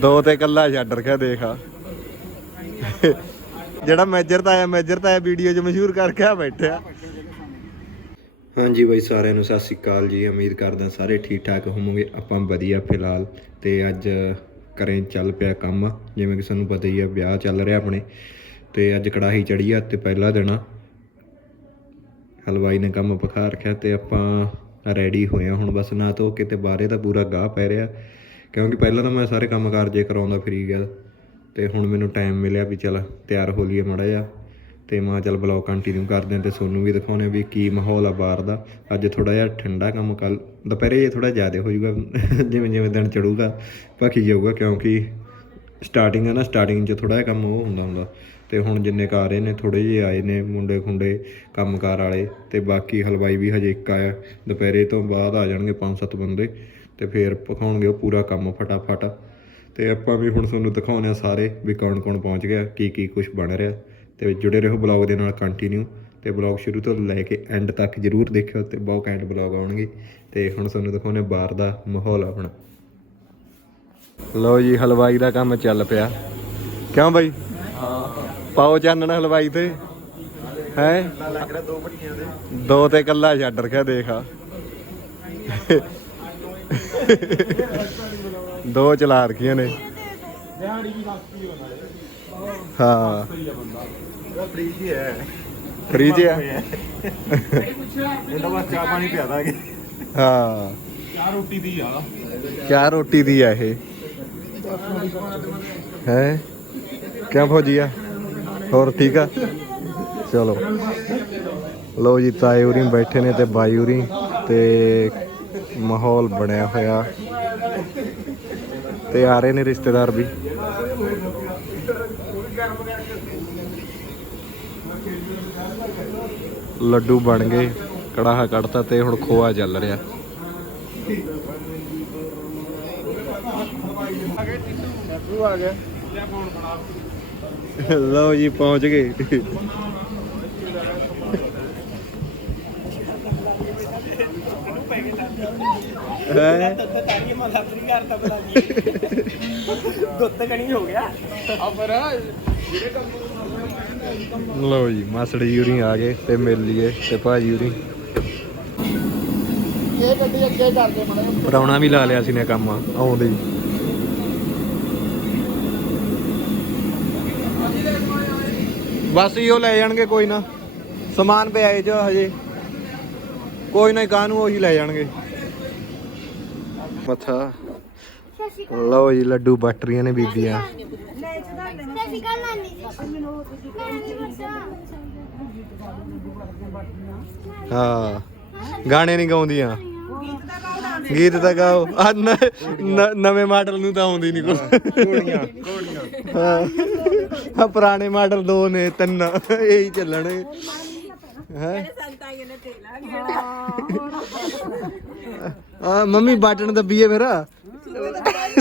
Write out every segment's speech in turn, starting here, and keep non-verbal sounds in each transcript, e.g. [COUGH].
ਦੋ ਤੇ ਕੱਲਾ ਛੱਡ ਰਖਿਆ ਦੇਖਾ ਜਿਹੜਾ ਮੇਜਰ ਤਾਂ ਆਇਆ ਮੇਜਰ ਤਾਂ ਆਇਆ ਵੀਡੀਓ 'ਚ ਮਸ਼ਹੂਰ ਕਰਕੇ ਆ ਬੈਠਿਆ। ਹਾਂਜੀ ਬਾਈ ਸਾਰਿਆਂ ਨੂੰ ਸਤਿ ਸ੍ਰੀ ਅਕਾਲ ਜੀ। ਉਮੀਦ ਕਰਦਾ ਸਾਰੇ ਠੀਕ ਠਾਕ ਹੋਵੋਗੇ। ਆਪਾਂ ਵਧੀਆ ਫਿਲਹਾਲ ਤੇ ਅੱਜ ਕਰੇ ਚੱਲ ਪਿਆ ਕੰਮ। ਜਿਵੇਂ ਕਿ ਸਾਨੂੰ ਪਤਾ ਹੀ ਆ ਵਿਆਹ ਚੱਲ ਰਿਹਾ ਆਪਣੇ। ਤੇ ਅੱਜ ਕੜਾਹੀ ਚੜੀ ਆ ਤੇ ਪਹਿਲਾ ਦਿਨ ਆ। ਹਲਵਾਈ ਨੇ ਕੰਮ ਪਖਾ ਰੱਖਿਆ ਤੇ ਆਪਾਂ ਰੈਡੀ ਹੋਏ ਆ। ਹੁਣ ਬਸ ਨਾ ਧੋ ਕੇ ਤੇ ਬਾਹਰੇ ਤਾਂ ਪੂਰਾ ਗਾਹ ਪੈ ਰਿਹਾ। ਕਿਉਂਕਿ ਪਹਿਲਾਂ ਤਾਂ ਮੈਂ ਸਾਰੇ ਕੰਮ ਕਾਰ ਜੇ ਕਰਾਉਂਦਾ ਫਰੀ ਗਿਆ ਤੇ ਹੁਣ ਮੈਨੂੰ ਟਾਈਮ ਮਿਲਿਆ ਵੀ ਚਲ ਤਿਆਰ ਹੋ ਲਈਏ ਮੜਾ ਜਾ ਤੇ ਮੈਂ ਚੱਲ ਬਲੌਗ ਕੰਟੀਨਿਊ ਕਰਦੇ ਹਾਂ ਤੇ ਸੋਨੂੰ ਵੀ ਦਿਖਾਉਣੇ ਵੀ ਕੀ ਮਾਹੌਲ ਆ ਬਾਹਰ ਦਾ। ਅੱਜ ਥੋੜਾ ਜਿਹਾ ਠੰਡਾ ਕੰਮ ਕੱਲ ਦੁਪਹਿਰੇ ਜੇ ਥੋੜਾ ਜ਼ਿਆਦਾ ਹੋ ਜਾਊਗਾ, [LAUGHS] ਜਿਵੇਂ ਜਿਵੇਂ ਦਿਨ ਚੜੂਗਾ ਭਖੀ ਜਾਊਗਾ ਕਿਉਂਕਿ ਸਟਾਰਟਿੰਗ ਆ ਨਾ ਸਟਾਰਟਿੰਗ 'ਚ ਥੋੜਾ ਜਿਹਾ ਕੰਮ ਉਹ ਹੁੰਦਾ ਹੁੰਦਾ। ਤੇ ਹੁਣ ਜਿੰਨੇ ਕੁ ਰਹੇ ਨੇ ਥੋੜੇ ਜਿਹੇ ਆਏ ਨੇ ਮੁੰਡੇ ਖੁੰਡੇ, ਕੰਮਕਾਰ ਵਾਲੇ ਤੇ ਬਾਕੀ ਹਲਵਾਈ ਵੀ ਹਜੇ ਇੱਕ ਆਇਆ, ਦੁਪਹਿਰੇ ਤੋਂ ਬਾਅਦ ਆ ਜਾਣਗੇ ਪੰਜ ਸੱਤ ਬੰਦੇ। ਤੇ ਫੇਰ ਪਕਾਉਣਗੇ ਉਹ ਪੂਰਾ ਕੰਮ ਫਟਾਫਟ। ਤੇ ਆਪਾਂ ਵੀ ਹੁਣ ਤੁਹਾਨੂੰ ਦਿਖਾਉਂਦੇ ਆ ਸਾਰੇ ਵੀ ਕੌਣ ਕੌਣ ਪਹੁੰਚ ਗਿਆ ਕੀ ਕੀ ਕੁਝ ਬਣ ਰਿਹਾ। ਤੇ ਜੁੜੇ ਰਹੋ ਬਲੌਗ ਦੇ ਨਾਲ ਕੰਟੀਨਿਊ ਤੇ ਬਲੌਗ ਸ਼ੁਰੂ ਤੋਂ ਲੈ ਕੇ ਐਂਡ ਤੱਕ ਜਰੂਰ ਦੇਖਿਓ ਤੇ ਬਹੁਤ ਕੈਂਟ ਬਲੌਗ ਆਉਣਗੇ। ਤੇ ਹੁਣ ਤੁਹਾਨੂੰ ਦਿਖਾਉਂਦੇ ਬਾਹਰ ਦਾ ਮਾਹੌਲ ਆਪਣਾ। ਲਓ ਜੀ ਹਲਵਾਈ ਦਾ ਕੰਮ ਚੱਲ ਪਿਆ। ਕਿਉਂ ਬਾਈ? ਪਾਓ ਚਾਨਣ ਹਲਵਾਈ ਤੇ। ਹੈ? ਦੋ ਤੇ ਕੱਲਾ ਛੱਡ ਰਖਿਆ ਦੇਖਾ ਦੋ ਚਲਾ ਰਖੀਆਂ ਨੇ। ਹਾਂ। ਫ੍ਰੀਜ ਹੀ। ਹੈ। ਫ੍ਰੀਜ ਆ ਇਹਦਾ ਬਸ ਚਾਹ ਪਾਣੀ ਪਿਆ ਦਾਂਗੇ ਹਾਂ ਚਾਹ ਰੋਟੀ ਦੀ ਆ ਕਿਆ ਰੋਟੀ ਦੀ ਆ ਇਹ। ਹੈ? ਕਿਆ ਫੌਜੀਆ ਹੋਰ ਠੀਕ ਆ? ਚਲੋ। ਲੋ ਜੀ, ਤਾਏ ਉਰੀ ਬੈਠੇ ਨੇ ਤੇ ਬਾਈ ਉਰੀ ਤੇ ਮਾਹੌਲ ਬਣਿਆ ਹੋਇਆ। ਤੇ ਆ ਰਹੇ ਨੇ ਰਿਸ਼ਤੇਦਾਰ ਵੀ। ਲੱਡੂ ਬਣ ਗਏ ਕੜਾਹਾ ਕੱਢਤਾ ਤੇ ਹੁਣ ਖੋਆ ਚੱਲ ਰਿਹਾ। ਲਓ ਜੀ ਪਹੁੰਚ ਗਏ। ਹੈ? ਦੁੱਤ ਕਣੀ ਹੋ ਗਿਆ। ਆ ਪਰ ਲਓ ਜੀ ਮਾਸੜ ਜੀ ਉਰੀ ਆ ਗਏ ਤੇ ਮਿਲ ਲਈਏ ਤੇ ਭਾਜੀ ਉਰੀ। ਇਹ ਗੱਡੀ ਅੱਗੇ ਕਰਦੇ ਮੜਾ ਪਰਾਉਣਾ ਵੀ ਲਾ ਲਿਆ ਸੀ ਨੇ ਕੰਮ ਆਉਂਦੇ ਹੀ। ਬਸ ਇਹੋ ਲੈ ਜਾਣਗੇ ਕੋਈ ਨਾ। ਸਮਾਨ ਪਿਆ ਇਹ ਜੋ ਹਜੇ। ਕੋਈ ਨਾ ਕਾਹਨੂੰ ਉਹੀ ਲੈ ਜਾਣਗੇ। ਮੱਥਾ। ਲਓ ਜੀ, ਲੱਡੂ ਵੱਟ ਨੇ ਬੀਬੀਆਂ। ਹਾਂ, ਗਾਣੇ ਨਹੀਂ ਗਾਉਂਦੀਆਂ। ਗੀਤ ਤਾਂ ਗਾਓ। ਆ ਨਵੇਂ ਮਾਡਲ ਨੂੰ ਤਾਂ ਆਉਂਦੀ ਨਹੀਂ ਕੋਲ ਹਾਂ ਆ ਪੁਰਾਣੇ ਮਾਡਲ ਦੋ ਨੇ, ਤਿੰਨ। ਇਹ ਹੀ? ਚੱਲਣੇ ਹੈ। ਆ ਮੰਮੀ ਬਟਨ ਦੱਬੀਏ ਫਿਰ।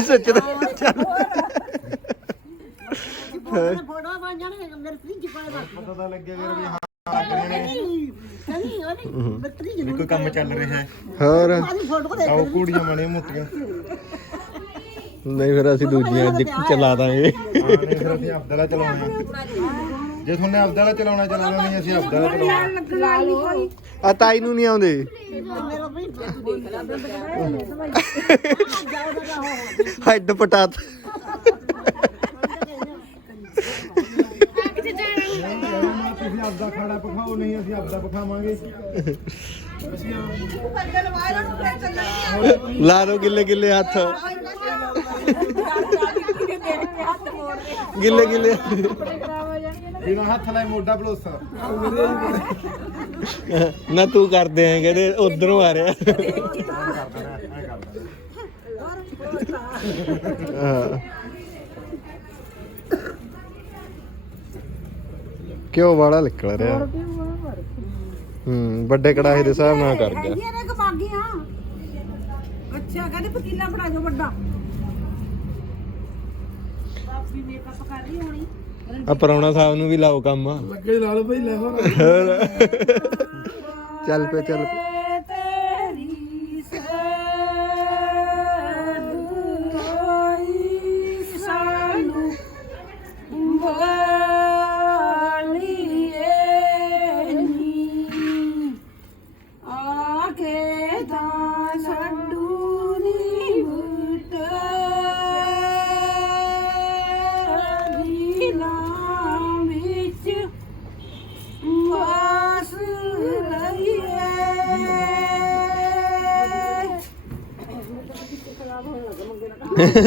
ਸੱਚ ਦਾ ਚੱਲ। ਫੋਟੋ ਬਣ ਜਾਣੇ ਮੇਰੇ ਫ੍ਰਿਜ ਪਾ ਦਾ ਪਤਾ ਲੱਗਿਆ ਕਰ ਵੀ ਹਾਂ। ਵੀ ਕੋਈ ਕੰਮ ਚੱਲ ਰਿਹਾ ਹੈ। ਹੋਰ। ਆਓ ਘੋੜੀਆਂ ਬਣੀਆਂ ਮੁੱਤੀਆਂ ਨਹੀਂ ਫਿਰ ਅਸੀਂ ਦੂਜੀਆਂ ਚਲਾ ਦਾਂਗੇ। ਹਾਂ, ਨਹੀਂ ਫਿਰ ਅਸੀਂ ਚਲਾਉਣਾ। ਜੇ ਤੁਹਾਨੂੰ ਆਪਦਾ ਵਾਲਾ ਚਲਾਉਣਾ ਚਲਾਉਣਾ ਨਹੀਂ ਅਸੀਂ ਆਪਦਾ ਵਾਲਾ ਚਲਾਉਣਾ। ਆ ਤਾਈ ਨੂੰ ਨਹੀਂ ਆਉਂਦੇ। ਹੈਡ ਪਟਾਤ। ਕਿੱਥੇ ਜਾਣਾ ਤੁਸੀਂ ਆਪਦਾ ਖਾਣਾ ਪਖਾਓ ਨਹੀਂ ਅਸੀਂ ਆਪਦਾ ਪਖਾਵਾਂਗੇ ਲਾ ਲਓ ਗਿੱਲੇ ਗਿੱਲੇ ਹੱਥ। ਗਿੱਲੇ ਗਿੱਲੇ। ਬਿਨਾ ਹੱਥ ਲਾਏ ਮੋਢਾ ਬਲੋਸਾ। ਨਾ ਤੂੰ ਕਰਦੇ ਆਂ ਕਹਿੰਦੇ ਉਧਰੋਂ ਆ ਰਿਹਾ। ਕਿਉਂ ਵਾਲਾ ਨਿਕਲ ਰਿਹਾ? ਹੂੰ ਵੱਡੇ ਕੜਾਹੇ ਦੇ ਹਿਸਾਬ ਨਾਲ ਕਰ ਗਿਆ। ਅੱਛਾ ਕਹਿੰਦੇ ਪਤੀਲਾ ਬਣਾ ਦਿਓ ਵੱਡਾ। ਆਪੀ ਮੇਕਅਪ ਕਰ ਰਹੀ ਹੋਣੀ। ਆ ਪਰੌਣਾ ਸਾਹਿਬ ਨੂੰ ਵੀ ਲਾਓ ਕੰਮ। ਲੱਗੇ ਲਾ ਲਓ ਭਾਈ ਲੈ ਹੋਰ। ਚੱਲ ਪਏ ਚੱਲ ਪਏ।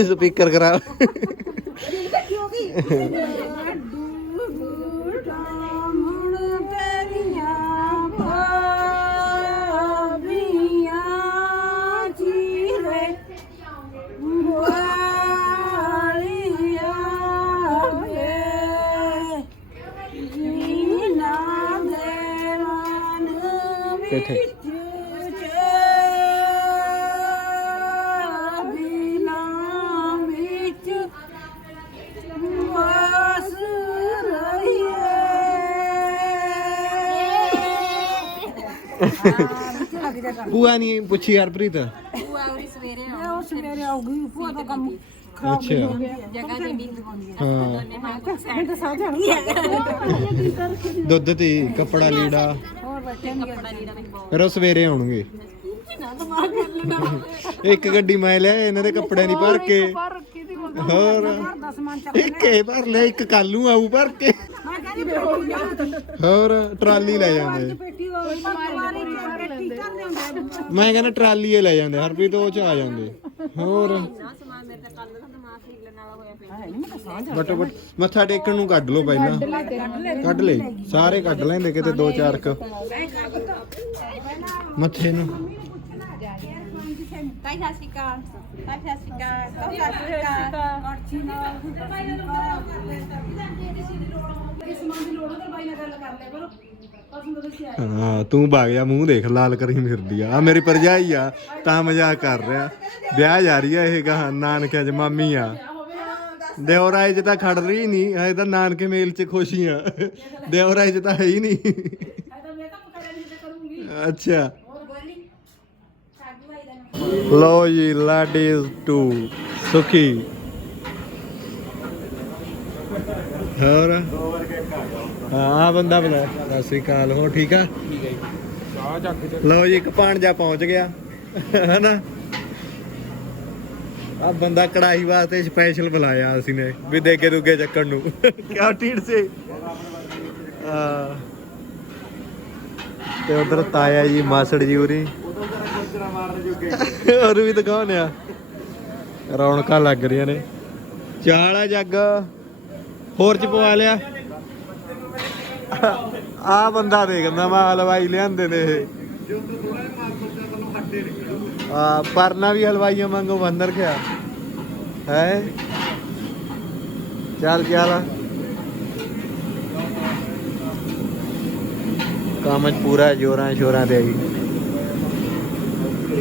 ਸਪੀਕਰ ਕਰਾ ਹੁਣ ਭੂਆ ਨਹੀਂ ਪੁੱਛੀ ਹਰਪ੍ਰੀਤ? ਉਹ ਸਵੇਰੇ ਆਉਗੀ ਭੂਆ ਦਾ ਕੰਮ ਅੱਛਾ। ਜਗ੍ਹਾ ਦੇ ਵੀ ਹਾਂ। ਮੈਂ ਤਾਂ ਸਾਹ ਜਾਣੀ ਦੁੱਧ ਤੇ ਕੱਪੜਾ ਲੀੜਾ। ਹੋਰ ਬੱਚੇ ਕੱਪੜਾ ਲੀੜਾ ਨਹੀਂ ਫਿਰ ਉਹ ਸਵੇਰੇ ਆਉਣਗੇ। ਇੱਕ ਗੱਡੀ ਮੈਂ ਲਿਆ ਇਹਨਾਂ ਦੇ ਕੱਪੜੇ ਨਹੀਂ ਭਰ ਕੇ। ਹੋਰ। ਦਾ ਇੱਕ ਇਹ ਭਰ ਲਿਆ ਇੱਕ ਕੱਲੂ ਆਊ ਭਰ ਕੇ। ਹੋਰ ਟਰਾਲੀ ਲੈ ਜਾਂਦੇ ਪੇਟੀ ਉਹ ਪਰਵਾਰੀ ਚ ਪੇਟੀ ਕਰ ਲਿਆਉਂਦੇ ਮੈਂ ਕਹਿੰਦਾ ਟਰਾਲੀ ਇਹ ਲੈ ਜਾਂਦੇ ਹਰਪ੍ਰੀਤ ਉਹ ਚ ਆ ਜਾਂਦੇ। ਹੋਰ? ਬਟੋ ਬਟ ਮੱਥਾ ਟੇਕਣ ਨੂੰ ਕੱਢ ਲਓ ਪਹਿਲਾਂ। ਕੱਢ ਲੈ ਸਾਰੇ ਕੱਢ ਲੈਂਦੇ ਕਿਤੇ ਦੋ ਚਾਰ ਕ। ਮੱਥੇ ਨੂੰ। ਤਾਈ ਸਤਿ ਸ਼੍ਰੀ ਅਕਾਲ। ਤਾਈ ਸਤਿ ਸ਼੍ਰੀ ਅਕਾਲ। ਤਾਈ ਸਤਿ ਸ਼੍ਰੀ ਅਕਾਲ। ਲੋੜ ਹੈ ਬਾਈ ਨਾਲ ਗੱਲ ਕਰ ਤੋਂ ਦੱਸਿਆ ਹਾਂ, ਤੂੰ ਭਾਗ ਜਾ, ਮੂੰਹ ਦੇਖ, ਲਾਲ ਕਰੀ ਫਿਰਦੀ ਆ। ਆ ਮੇਰੀ ਭਰਜਾਈ ਆ, ਤਾਂ ਮਜ਼ਾਕ ਕਰ ਰਿਹਾ। ਵਿਆਹ ਜਾ ਰਹੀ ਆ ਇਹ ਗਾ ਨਾਨਕਿਆਂ ਚ ਮਾਮੀ ਆ। ਦੇਵਰਾਏ ਚ ਤਾਂ ਖੜ ਰਹੀ ਨਹੀਂ, ਹਜੇ ਤਾਂ ਨਾਨਕੇ ਮੇਲ ਚ ਖੁਸ਼ੀਆਂ ਦੇਵਰਾਏ ਚ ਤਾਂ ਹੈ ਹੀ ਨਹੀਂ। ਅੱਛਾ। ਲੋ ਜੀ, ਲਾਡੀ ਟੂ, ਸੁਖੀ। ਹੋਰ? ਹਾਂ ਬੰਦਾ ਬਣਾ ਸਤਿ ਸ੍ਰੀ ਅਕਾਲ ਹੋ ਠੀਕ ਆ? ਲਓ ਜੀ ਇੱਕ ਭਾਣਜਾ ਪਹੁੰਚ ਗਿਆ। ਹਨਾ? ਆ ਬੰਦਾ ਕੜਾਈ ਵਾਸਤੇ ਸਪੈਸ਼ਲ ਬੁਲਾਇਆ ਅਸੀਂ ਨੇ ਵੀ ਦੇਗੇ ਦੁੱਗੇ ਚੱਕਣ ਨੂੰ। ਕਿਆ ਠੀੜ ਸੇ। ਆ ਤੇ ਉਧਰ ਤਾਇਆ ਜੀ ਮਾਸੜ ਜੀ ਉਰੀ। ਹੋਰ ਵੀ ਦਿਖਾਉਣ ਆ। ਰੌਣਕਾਂ ਲੱਗ ਰਹੀਆਂ ਨੇ। ਚਾਲ ਆ ਜੱਗ। ਹੋਰ ਚ ਪਵਾ ਲਿਆ। ਆ ਬੰਦਾ ਦੇਖਦਾ ਮੈਂ ਹਲਵਾਈ ਲਿਆਂਦੇ ਨੇ ਇਹ। ਆ ਪਰਨਾ ਵੀ ਹਲਵਾਈਆਂ ਵਾਂਗੂ ਬੰਦਰ ਗਿਆ ਹੈ? ਚੱਲ ਚੱਲ ਕੰਮ ਪੂਰਾ ਜੋਰਾਂ ਸ਼ੋਰਾਂ ਤੇ ਆਈ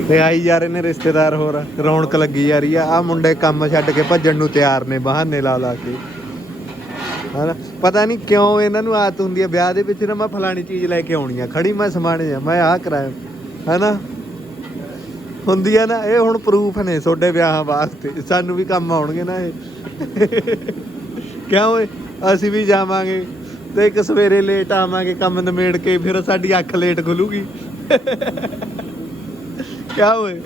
ਤੇ ਆਈ ਜਾ ਰਹੇ ਨੇ ਰਿਸ਼ਤੇਦਾਰ ਹੋਰ। ਰੌਣਕ ਲੱਗੀ ਜਾ ਰਹੀ ਆ। ਆ ਮੁੰਡੇ ਕੰਮ ਛੱਡ ਕੇ ਭੱਜਣ ਨੂੰ ਤਿਆਰ ਨੇ, ਬਹਾਨੇ ਲਾ ਲਾ ਕੇ। ਹਨਾ? ਪਤਾ ਨਹੀਂ ਕਿਉਂ ਇਹਨਾਂ ਨੂੰ ਆਦਤ ਹੁੰਦੀ ਹੈ ਵਿਆਹ ਦੇ ਵਿੱਚ ਨਾ ਮੈਂ ਫਲਾਣੀ ਚੀਜ਼ ਲੈ ਕੇ ਆਉਣੀ ਆ, ਖੜੀ ਮੈਂ ਸਮਾਣੇ ਆ, ਮੈਂ ਆਹ ਕਰਾਇਆ, ਹਨਾ? ਹੁੰਦੀ ਆ ਨਾ, ਇਹ ਹੁਣ ਪ੍ਰੂਫ ਨੇ ਤੁਹਾਡੇ ਵਿਆਹਾਂ ਵਾਸਤੇ, ਸਾਨੂੰ ਵੀ ਕੰਮ ਆਉਣਗੇ ਨਾ ਇਹ। ਕਿਉਂ ਓਏ ਅਸੀਂ ਵੀ ਜਾਵਾਂਗੇ ਤੇ ਇੱਕ ਸਵੇਰੇ ਲੇਟ ਆਵਾਂਗੇ ਕੰਮ ਨਿਮੇੜ ਕੇ, ਫਿਰ ਸਾਡੀ ਅੱਖ ਲੇਟ ਖੁੱਲੂਗੀ। ਕਿਆ ਓਏ?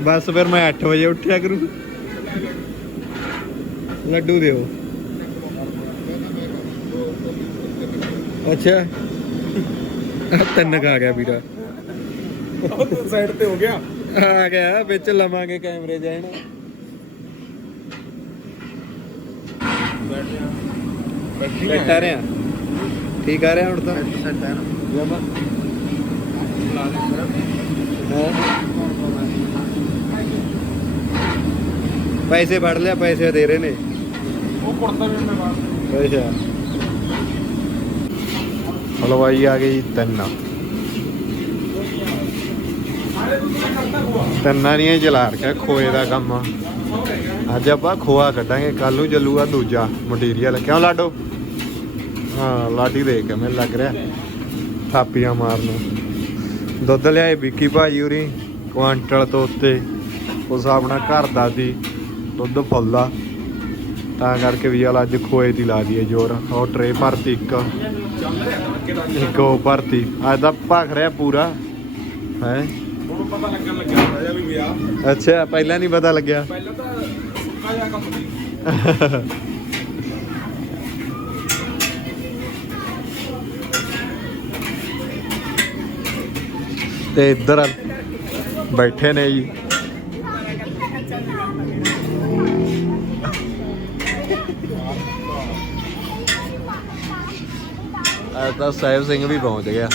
ਬਸ ਫਿਰ ਮੈਂ 8 ਵਜੇ ਉੱਠਿਆ ਕਰੂ। ਲੱਡੂ ਦਿਓ। ਅੱਛਾ। ਤਿੰਨ ਕੁ ਆ ਗਿਆ ਵੀਰਾ। ਸਾਈਡ ਤੇ ਹੋ ਗਿਆ। ਆ ਗਿਆ ਵਿੱਚ ਲਵਾਂਗੇ ਕੈਮਰੇ ਜੈਨ। ਬੈਠ ਆ। ਰਿਹਾ ਠੀਕ ਆ ਰਿਹਾ ਹੁਣ ਤਾਂ? ਜਮਾ ਪੈਸੇ ਫੜ ਲਿਆ ਪੈਸੇ ਦੇ ਰਹੇ ਨੇ। ਉਹ ਕੁੜਤਾ ਵੀ ਮੈਂ ਬਾਹਰ ਅੱਛਾ। ਹਲਵਾਈ ਆ ਗਈ ਤਿੰਨ। ਤਿੰਨਾਂ ਨਹੀਂ ਚਲਾ ਰੱਖਿਆ ਖੋਏ ਦਾ ਕੰਮ। ਅੱਜ ਆਪਾਂ ਖੋਆ ਕੱਢਾਂਗੇ ਕੱਲ ਨੂੰ ਚੱਲੂਗਾ ਦੂਜਾ ਮਟੀਰੀਅਲ। ਕਿਉਂ ਲਾਡੋ? ਹਾਂ ਲਾਡੀ ਦੇਖ ਕੇ ਮੈਨੂੰ ਲੱਗ ਰਿਹਾ। ਥਾਪੀਆਂ ਮਾਰਨ ਦੁੱਧ ਲਿਆਏ ਵਿੱਕੀ ਭਾਜੀ ਉਰੀ ਕੁਆਂਟਲ ਤੋਂ ਉੱਤੇ। ਉਸ ਆਪਣਾ ਘਰ ਦਾ ਸੀ। ਦੁੱਧ ਫੁੱਲਾ ਤਾਂ ਕਰਕੇ ਵੀ ਚੱਲ ਅੱਜ ਖੋਏ ਦੀ ਲਾ ਦਈਏ ਜੋਰ। ਉਹ ਟਰੇ ਭਰਤੀ ਇੱਕ। ਇੱਕ ਉਹ ਭਰਤੀ। ਅੱਜ ਦਾ ਭਖ ਰਿਹਾ ਪੂਰਾ। ਹੈ? ਹੁਣ ਪਤਾ ਲੱਗਣ ਲੱਗਿਆ ਹੁੰਦਾ ਵੀ ਵਿਆਹ। ਅੱਛਾ ਪਹਿਲਾਂ ਨਹੀਂ ਪਤਾ ਲੱਗਿਆ। ਪਹਿਲਾਂ ਤਾਂ ਸੁੱਕਾ ਜਿਹਾ ਕੰਮ ਸੀ। ਤੇ ਇੱਧਰ ਬੈਠੇ ਨੇ ਜੀ। ਤਾਂ ਸਾਹਿਬ ਸਿੰਘ ਵੀ ਪਹੁੰਚ ਗਿਆ।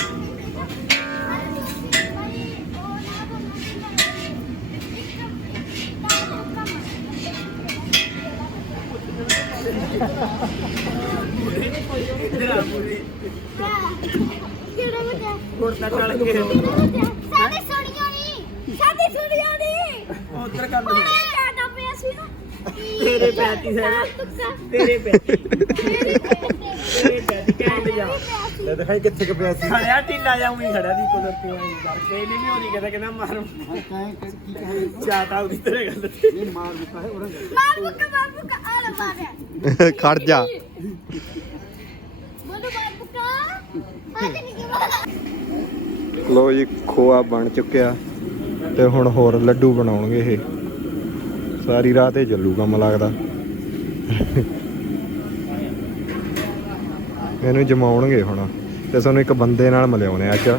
ਸਾਡੇ ਸੁਣੀਆਂ ਨਹੀਂ ਸਾਡੇ ਸੁਣੀਆਂ ਨਹੀਂ ਉਧਰ ਕਰ ਲੈ ਕਾਟਾ ਪਿਆ ਸੀ ਨਾ ਤੇਰੇ ਪੈਤੀ ਸਾਰਾ ਤੇਰੇ ਪੈਤੀ ਲੈ ਦਿਖਾਈ ਕਿੱਥੇ ਕੁ ਪਿਆ ਸੀ। ਖੜਿਆ ਢਿੱਲਾ ਜਾਊਂਗੀ ਖੜਾ ਦੀ ਕੁਦਰਤੀ ਆਈ ਯਾਰ ਕੋਈ ਨਹੀਂ ਵੀ ਹੋਣੀ ਕਹਿੰਦਾ ਕਹਿੰਦਾ ਮਾਰ ਚਾਟਾ ਉਹਦੀ ਤੇਰੇ ਗੱਲ ਤੇ ਮਾਰ ਬੁੱਕਾ ਮਾਰ ਬੁੱਕਾ ਆ ਲੈ ਮਾਰਿਆ ਖੜ ਜਾ। ਬੋਲੋ ਮਾਰ ਬੁੱਕਾ ਮਾਰਾ ਲੋ ਜੀ ਖੋਆ ਬਣ ਚੁੱਕਿਆ ਤੇ ਹੁਣ ਹੋਰ ਲੱਡੂ ਬਣਾਉਣਗੇ ਇਹ। ਸਾਰੀ ਰਾਤ ਇਹ ਚੱਲੂ ਕੰਮ ਲੱਗਦਾ। ਇਹਨੂੰ ਜਮਾਉਣਗੇ ਹੁਣ। ਤੇ ਸਾਨੂੰ ਇੱਕ ਬੰਦੇ ਨਾਲ ਮਿਲਿਆਉਣੇ ਅੱਜ।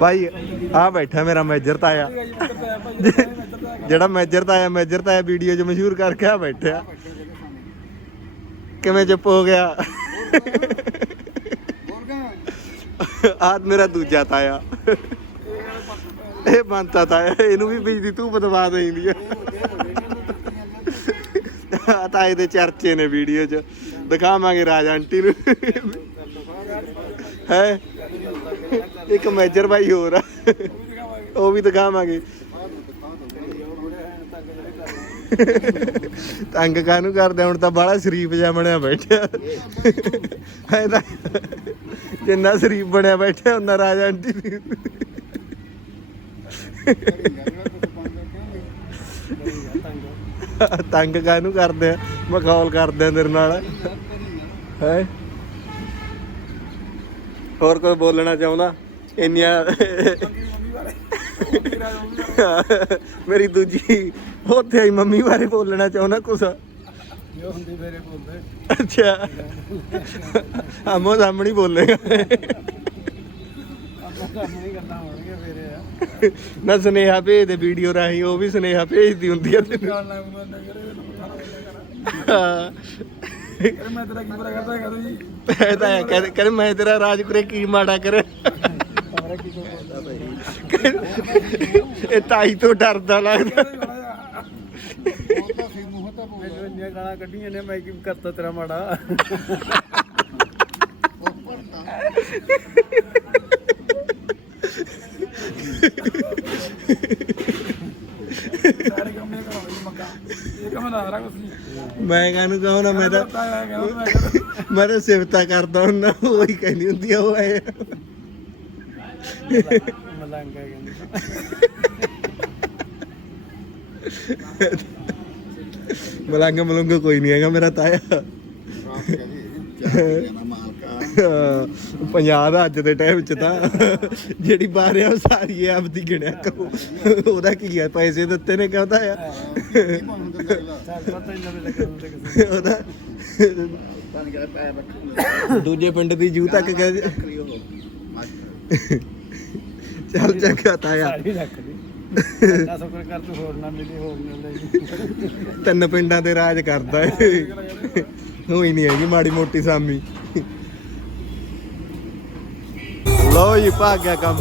ਭਾਈ ਆ ਬੈਠਾ ਮੇਰਾ ਮੈਜਰ ਤਾਇਆ। ਜਿਹੜਾ ਮੈਜਰ ਤਾਇਆ ਮੈਜਰ ਤਾਇਆ ਵੀਡੀਓ 'ਚ ਮਸ਼ਹੂਰ ਕਰਕੇ ਆ ਬੈਠਿਆ। ਕਿਵੇਂ ਚੁੱਪ ਹੋ ਗਿਆ? ਆ ਮੇਰਾ ਦੂਜਾ ਤਾਇਆ। ਇਹ ਬੰਤਾ ਤਾਇਆ, ਇਹਨੂੰ ਵੀ ਬਿਜਲੀ ਧੂਪ ਦਵਾ ਦੇਂਦੀ ਆ ਆ ਤਾਏ ਦੇ ਚਰਚੇ ਨੇ ਵੀਡੀਓ 'ਚ। ਦਿਖਾਵਾਂਗੇ ਰਾਜ ਆਂਟੀ ਨੂੰ। ਹੈ? ਇੱਕ ਮੇਜਰ ਭਾਈ ਹੋਰ ਆ। ਉਹ ਵੀ ਦਿਖਾਵਾਂਗੇ। ਤੰਗ ਕਾਹਨੂੰ ਕਰਦੇ? ਹੁਣ ਤਾਂ ਬਾਹਲਾ ਸ਼ਰੀਫ ਜਿਹਾ ਬਣਿਆ ਬੈਠਿਆ। ਐ ਤਾਂ ਜਿੰਨਾ ਸ਼ਰੀਫ ਬਣਿਆ ਬੈਠਿਆ ਉਹਨਾਂ ਰਾਜਾ ਆਂਟੀ ਤੰਗ ਕਾਹਨੂੰ ਕਰਦੇ ਆ? ਮਖੌਲ ਕਰਦੇ ਆ ਤੇਰੇ ਨਾਲ। ਹੈ? ਹੋਰ ਕੋਈ ਬੋਲਣਾ ਚਾਹੁੰਦਾ? ਇੰਨੀਆਂ ਮੇਰੀ ਦੂਜੀ ਉੱਥੇ ਆਈ ਮੰਮੀ ਬਾਰੇ ਬੋਲਣਾ ਚਾਹੁੰਦਾ ਕੁਛ? ਜੋ ਹੁੰਦੀ ਮੇਰੇ ਬੋਲਦੇ। ਅੱਛਾ। ਆਮੋ ਸਾਹਮਣੇ ਬੋਲੇਗਾ। ਆਪਾਂ ਕੰਮ ਨਹੀਂ ਕਰਨਾ ਨਾ ਸੁਨੇਹਾ ਭੇਜ ਦੇ ਵੀਡੀਓ ਰਾਹੀਂ ਉਹ ਵੀ ਸੁਨੇਹਾ ਭੇਜਦੀ ਹੁੰਦੀ ਆ ਤੈਨੂੰ। ਮੈਂ। ਮੈਂ ਤੇਰਾ ਕੀ ਬੁਰਾ ਕਰਦਾ ਕਰ ਜੀ? ਇਹ ਤਾਂ ਹੈ, ਕਹਿੰਦੇ ਕਹਿੰਦੇ ਮੈਂ ਤੇਰਾ ਰਾਜਪੁਰੇ ਕੀ ਮਾੜਾ ਕਰੇ? ਇਹ ਤਾਈ ਤੋਂ ਡਰਦਾ ਲੱਗਦਾ। ਮੈਨੂੰ ਇੰਨੀਆਂ ਗਾਲਾਂ ਕੱਢੀਆਂ ਨੇ ਮੈਂ ਕੀ ਕਰਤਾ ਤੇਰਾ ਮਾੜਾ। ਸਾਰੇ ਕੰਮ ਇਹ ਕਰਾਉਂਦੀ ਮੱਕਾ ਇਹ ਕੰਮ ਨਾ ਸਾਰਾ ਕੁਝ ਨਹੀਂ ਮੈਂ ਕਾਹਨੂੰ ਕਹਾਂ ਮੈਂ ਤਾਂ ਤਾਇਆ ਕਹਿੰਦਾ ਮੈਂ ਕਹਿੰਦਾ ਮੈਂ ਤਾਂ ਸਿਫਤਾ ਕਰਦਾ ਹੁੰਦਾ ਉਹੀ ਕਹਿੰਦੀ ਹੁੰਦੀ ਆ ਉਹ ਆਏ ਮਲੰਗਾ ਕਹਿੰਦਾ ਮਲੰਗ ਮਲੰਗ ਕੋਈ ਨਹੀਂ ਹੈਗਾ ਮੇਰਾ ਤਾਇਆ। ਹਾਂ, ਪੰਜਾਬ ਦਾ ਅੱਜ ਦੇ ਟਾਈਮ 'ਚ ਤਾਂ ਜਿਹੜੀ ਬਾਹਰ ਆ ਉਹ ਸਾਰੀ ਇਹ ਆਪਦੀ ਗਿਣਿਆ ਕਰੋ। ਉਹਦਾ ਕੀ ਹੈ ਪੈਸੇ ਦਿੱਤੇ ਨੇ ਕਹਿੰਦਾ ਆ ਉਹਦੇ ਦੂਜੇ ਪਿੰਡ ਦੀ ਜੂ ਤੱਕ ਕਹਿੰਦੇ ਚੱਲ ਚੰਗਾ ਤਾਇਆ ਸਾਰੀ ਰੱਖ ਲਈ। ਨਾ ਸ਼ੁਕਰ ਕਰ ਤੂੰ ਹੋਰ ਨਾ ਮਿਲੀ ਹੋਰ ਨਾ ਲੈ ਤਿੰਨ ਪਿੰਡਾਂ ਤੇ ਰਾਜ ਕਰਦਾ ਏ। ਹੋਈ ਨਹੀਂ ਹੈਗੀ ਮਾੜੀ ਮੋਟੀ ਸਾਮੀ। ਲਓ ਜੀ ਭਾਗ ਗਿਆ ਕੰਮ